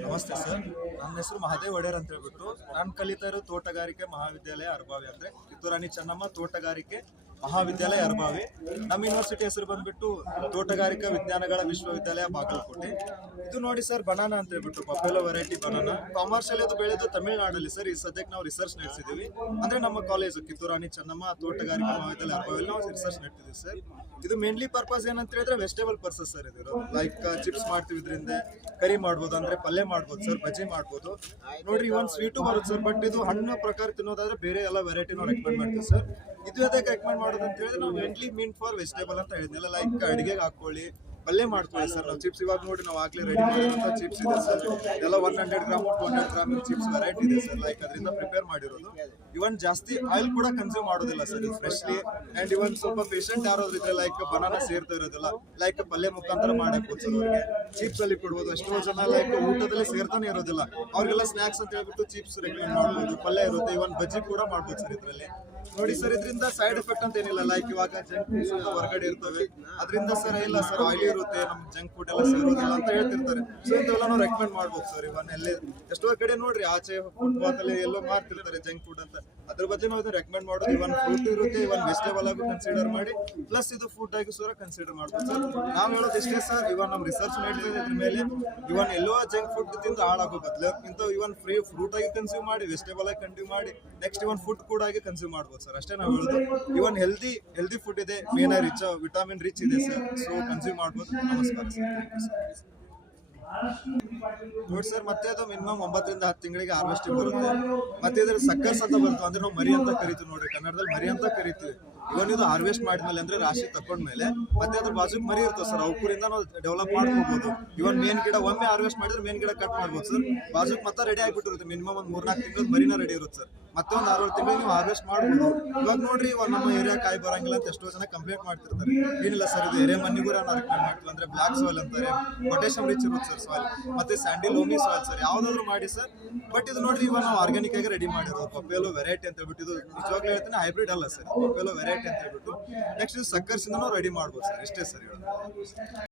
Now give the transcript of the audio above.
ನಮಸ್ತೆ ಸರ್. ನನ್ನ ಹೆಸರು ಮಹಾದೇವ್ ಒಡೆಯರ್ ಅಂತ ಹೇಳ್ಬಿಟ್ಟು ನಾನು ಕಲಿತಾ ಇರೋ ತೋಟಗಾರಿಕೆ ಮಹಾವಿದ್ಯಾಲಯ ಅರಬಾವಿ ಅಂದ್ರೆ ಕಿತ್ತೂರಾಣಿ ಚೆನ್ನಮ್ಮ ತೋಟಗಾರಿಕೆ ಮಹಾವಿದ್ಯಾಲಯ ಅರಬಾವಿ. ನಮ್ಮ ಯೂನಿವರ್ಸಿಟಿ ಹೆಸರು ಬಂದ್ಬಿಟ್ಟು ತೋಟಗಾರಿಕಾ ವಿಜ್ಞಾನಗಳ ವಿಶ್ವವಿದ್ಯಾಲಯ ಬಾಗಲಕೋಟೆ. ಇದು ನೋಡಿ ಸರ್, ಬನಾನಾ ಅಂತ ಹೇಳ್ಬಿಟ್ಟು ಪಪೇಲೋ ವೆರೈಟಿ ಬನಾನಾ ಕಾಮರ್ಷಿಯಲ್ ಅದು ಬೆಳೆದು ತಮಿಳುನಾಡಲ್ಲಿ ಸರ್. ಈ ಸದ್ಯಕ್ಕೆ ನಾವು ರಿಸರ್ಚ್ ನಡೆಸಿದೀವಿ. ಅಂದ್ರೆ ನಮ್ಮ ಕಾಲೇಜು ಕಿತ್ತೂರಾಣಿ ಚೆನ್ನಮ್ಮ ತೋಟಗಾರಿಕಾ ಮಹಾವಿದ್ಯಾಲಯ ಅರಬಾವಿಯಲ್ಲಿ ನಾವು ರಿಸರ್ಚ್ ನಡೆಸಿದ್ವಿ ಸರ್. ಇದು ಮೇನ್ಲಿ ಪರ್ಪಸ್ ಏನಂತ ಹೇಳಿದ್ರೆ ವೆಜಿಟೇಬಲ್ ಪರ್ಪಸ್ ಸರ್. ಇದು ಲೈಕ್ ಚಿಪ್ಸ್ ಮಾಡ್ತೀವಿ, ಇದರಿಂದ ಕರಿ ಮಾಡ್ಬೋದು, ಅಂದ್ರೆ ಪಲ್ಯ ಮಾಡ್ಬೋದು ಸರ್, ಬಜ್ಜಿ ಮಾಡ್ಬೋದು. ನೋಡ್ರಿ ಒಂದು ಸ್ವೀಟು ಬರುತ್ತೆ ಸರ್. ಬಟ್ ಇದು ಹಣ್ಣು ಪ್ರಕಾರ ತಿನ್ನೋದಾದ್ರೆ ಬೇರೆ ಎಲ್ಲ ವೆರೈಟಿ ನಾವು ರೆಕಮೆಂಡ್ ಮಾಡ್ತೀವಿ ಸರ್. ಇದು ಅದಕ್ಕೆ ರೆಕಮೆಂಡ್ ಮಾಡೋದು ಅಂತ ಹೇಳಿದ್ರೆ ನಾವು ಮೇನ್ಲಿ ಮೀನ್ ಫಾರ್ ವೆಜಿಟೇಬಲ್ ಅಂತ ಹೇಳಿದ್ನಲ್ಲ, ಲೈಕ್ ಅಡಿಗೆಗೆ ಹಾಕೊಳ್ಳಿ, ಪಲ್ಯ ಮಾಡ್ಕೊಳ್ಳಿ ಸರ್. ನಾವು ಚಿಪ್ಸ್ ಇವಾಗ ನೋಡಿ ನಾವು ಆಗ್ಲೇ ರೆಡಿ ಮಾಡಿರೋಂಥ ಚಿಪ್ಸ್ ಇದೆ ಸರ್. ಎಲ್ಲ 100 ಗ್ರಾಮ್ 200 ಗ್ರಾಮ್ ಚಿಪ್ಸ್ ವೆರೈಟಿ ಇದೆ ಸರ್. ಲೈಕ್ ಅದರಿಂದ ಪ್ರಿಪೇರ್ ಮಾಡಿರೋದು. ಇವನ್ ಜಾಸ್ತಿ ಆಯಿಲ್ ಕೂಡ ಕನ್ಸ್ಯೂಮ್ ಮಾಡೋದಿಲ್ಲ ಸರ್ ಇದು ಫ್ರೆಶ್ಲಿ. ಅಂಡ್ ಇವನ್ ಸ್ವಲ್ಪ ಪೇಷಂಟ್ ಯಾರಾದ್ರೂ ಇದ್ರೆ ಲೈಕ್ ಬನಾನಾ ಸೇರ್ತಾ ಇರೋದಿಲ್ಲ, ಲೈಕ್ ಪಲ್ಯ ಮುಖಾಂತರ ಮಾಡಬಹುದು ಸರ್. ಅವ್ರಿಗೆ ಚಿಪ್ಸ್ ಅಲ್ಲಿ ಕೊಡ್ಬೋದು. ಎಷ್ಟೋ ಜನ ಲೈಕ್ ಊಟದಲ್ಲಿ ಸೇರ್ತಾನೆ ಇರೋದಿಲ್ಲ, ಅವ್ರಿಗೆಲ್ಲ ಸ್ನಾಕ್ಸ್ ಅಂತ ಹೇಳ್ಬಿಟ್ಟು ಚಿಪ್ಸ್ ರೆಕಮೆಂಡ್ ಮಾಡ್ಬೋದು. ಪಲ್ಯ ಇರುತ್ತೆ, ಇವನ್ ಬಜ್ಜಿ ಕೂಡ ಮಾಡ್ಬೋದು ಸರ್ ಇದರಲ್ಲಿ. ನೋಡಿ ಸರ್, ಇದರಿಂದ ಸೈಡ್ ಎಫೆಕ್ಟ್ ಅಂತ ಏನಿಲ್ಲ. ಲೈಕ್ ಇವಾಗ ಜಂಕ್ ಫುಡ್ಸ್ ಅಂತ ಹೊರಗಡೆ ಇರ್ತವೆ, ಅದರಿಂದ ಸರ್ ಇಲ್ಲ ಸರ್ ಆಯಿಲಿ ಇರುತ್ತೆ, ನಮ್ ಜಂಕ್ ಫುಡ್ ಎಲ್ಲ ಸೇರೋದಿಲ್ಲ ಅಂತ ಹೇಳ್ತಿರ್ತಾರೆ. ಸೊ ಇಂಥವೆಲ್ಲ ನಾವು ರೆಕಮೆಂಡ್ ಮಾಡ್ಬೋದು ಸರ್. ಇವನ್ ಎಲ್ಲೇ ಎಷ್ಟೋ ಕಡೆ ನೋಡ್ರಿ ಆಚೆ ಫುಟ್ಪಾತ್ ಅಲ್ಲಿ ಎಲ್ಲೋ ಮಾಡ್ತಿರ್ತಾರೆ ಜಂಕ್ ಫುಡ್ ಅಂತ. ಅದ್ರ ಬಗ್ಗೆ ನಾವು ಇದನ್ನ ರೆಕಮೆಂಡ್ ಮಾಡೋದು. ಇವನ್ ಫ್ರೂಟ್ ಇರುತ್ತೆ, ಇವನ್ ವೆಜಿಟೇಬಲ್ ಆಗಿ ಕನ್ಸಿಡರ್ ಮಾಡಿ, ಪ್ಲಸ್ ಇದು ಫುಡ್ ಆಗಿ ಸೂರ ಕನ್ಸಿಡರ್ ಮಾಡ್ಬೋದು ಸರ್. ನಾವು ಹೇಳೋದು ಇಷ್ಟೇ ಸರ್, ಇವನ್ ನಮ್ ರಿಸರ್ಚ್ ನಡೀತಾ ಇದ್ರ ಮೇಲೆ ಇವನ್ ಎಲ್ಲೋ ಜಂಕ್ ಫುಡ್ ತಿಂದ ಹಾಳಾಗೋ ಬದಲು ಇಂಥ ಇವನ್ ಫ್ರೂಟ್ ಆಗಿ ಕನ್ಸ್ಯೂಮ್ ಮಾಡಿ, ವೆಜಿಟೇಬಲ್ ಆಗಿ ಕನ್ಸ್ಯೂಮ್ ಮಾಡಿ, ನೆಕ್ಸ್ಟ್ ಇವನ್ ಫುಡ್ ಕೂಡ ಆಗಿ ಕನ್ಸ್ಯೂಮ್ ಮಾಡ್ಬೋದು ಸರ್. ಅಷ್ಟೇ ನಾವು ಹೇಳೋದು. ಇವನ್ ಹೆಲ್ದಿ ಫುಡ್ ಇದೆ, ಮೇನ್ ರಿಚ್ ವಿಟಮಿನ್ ರಿಚ್ ಇದೆ ಸರ್. ಸೊ ಕನ್ಸ್ಯೂಮ್ ಮಾಡ್ಬೋದು. ನಮಸ್ಕಾರ ಸರ್. ನೋಡಿ ಸರ್, ಮತ್ತೆ ಅದು ಮಿನಿಮಮ್ 9 ರಿಂದ 10 ತಿಂಗಳಿಗೆ ಹಾರ್ವೆಸ್ಟಿಂಗ್ ಬರುತ್ತೆ. ಮತ್ತೆ ಇದ್ರ ಸಕ್ಕರ್ಸ್ ಅಂತ ಬರ್ತವೆ, ಅಂದ್ರೆ ನಾವು ಮರಿ ಅಂತ ಕರಿತೀವಿ ನೋಡ್ರಿ, ಕನ್ನಡದಲ್ಲಿ ಮರಿ ಅಂತ ಕರಿತೀವಿ. ಇವನ್ ಇದು ಹಾರ್ವೆಸ್ಟ್ ಮಾಡಿದ್ಮೇಲೆ ಅಂದ್ರೆ ರಾಶಿ ತಕೊಂಡ್ಮೇಲೆ ಮತ್ತೆ ಅದ್ರ ಬಾಜುಕ್ ಮರಿ ಇರ್ತವೆ ಸರ್. ಅವಕೂರಿಂದ ನಾವು ಡೆವಲಪ್ ಮಾಡ್ಕೋಬಹುದು. ಇವನ್ ಮೇನ್ ಗಿಡ ಒಮ್ಮೆ ಹಾರ್ವೆಸ್ಟ್ ಮಾಡಿದ್ರೆ ಮೇನ್ ಗಿಡ ಕಟ್ ಮಾಡ್ಬೋದು ಸರ್. ಬಾಜುಕ್ ಮತ್ತೆ ರೆಡಿ ಆಗಿಬಿಟ್ಟಿರುತ್ತೆ. ಮಿನಿಮಮ್ ಒಂದು 3-4 ತಿಂಗಳು ಮರಿನ ರೆಡಿ ಇರುತ್ತೆ ಸರ್. ಮತ್ತೆ ಒಂದು 6-7 ತಿಂಗಳು ನೀವು ಹಾರ್ವೆಸ್ಟ್ ಮಾಡ್ಬೋದು. ಇವಾಗ ನೋಡ್ರಿ, ಇವಾಗ ನಮ್ಮ ಏರಿಯಾ ಕಾಯಿ ಬರಂಗಿಲ್ಲ ಅಂತ ಎಷ್ಟೋ ಜನ ಕಂಪ್ಲೇಂಟ್ ಮಾಡ್ತಿರ್ತಾರೆ. ಏನಿಲ್ಲ ಸರ್, ಇದು ಎರೆ ಮಣ್ಣಿಗೂ ನಾವು ರೆಕಮೆಂಡ್ ಮಾಡ್ತೀವಿ. ಅಂದ್ರೆ ಬ್ಲಾಕ್ ಸಾಯಿಲ್ ಅಂತಾರೆ, ಪೊಟ್ಯಾಷಿಯಂ ರಿಚ್ ಇರುತ್ತೆ ಸರ್ ಸಾಯಿಲ್. ಮತ್ತೆ ಸ್ಯಾಂಡಿ ಲೋಮಿ ಸಾಯಿಲ್ ಸರ್, ಯಾವ್ದಾದ್ರು ಮಾಡಿ ಸರ್. ಬಟ್ ಇದು ನೋಡ್ರಿ, ಇವಾಗ ನಾವು ಆರ್ಗ್ಯಾನಿಕ್ ಆಗಿ ರೆಡಿ ಮಾಡಿರೋದು ಪಪೇಲೋ ವೆರೈಟಿ ಅಂತ ಹೇಳ್ಬಿಟ್ಟು. ಇದು ನಿಜವಾಗ್ಲೂ ಹೇಳ್ತೀನಿ, ಹೈಬ್ರಿಡ್ ಅಲ್ಲ ಸರ್, ಪಪೇಲೋ ವೆರೈಟಿ ಅಂತ ಹೇಳ್ಬಿಟ್ಟು. ನೆಕ್ಸ್ಟ್ ಇದು ಸಕ್ಕರ್ಸಿಂದ ನಾವು ರೆಡಿ ಮಾಡ್ಬೋದು ಸರ್. ಇಷ್ಟೇ ಸರ್ ಹೇಳೋದು.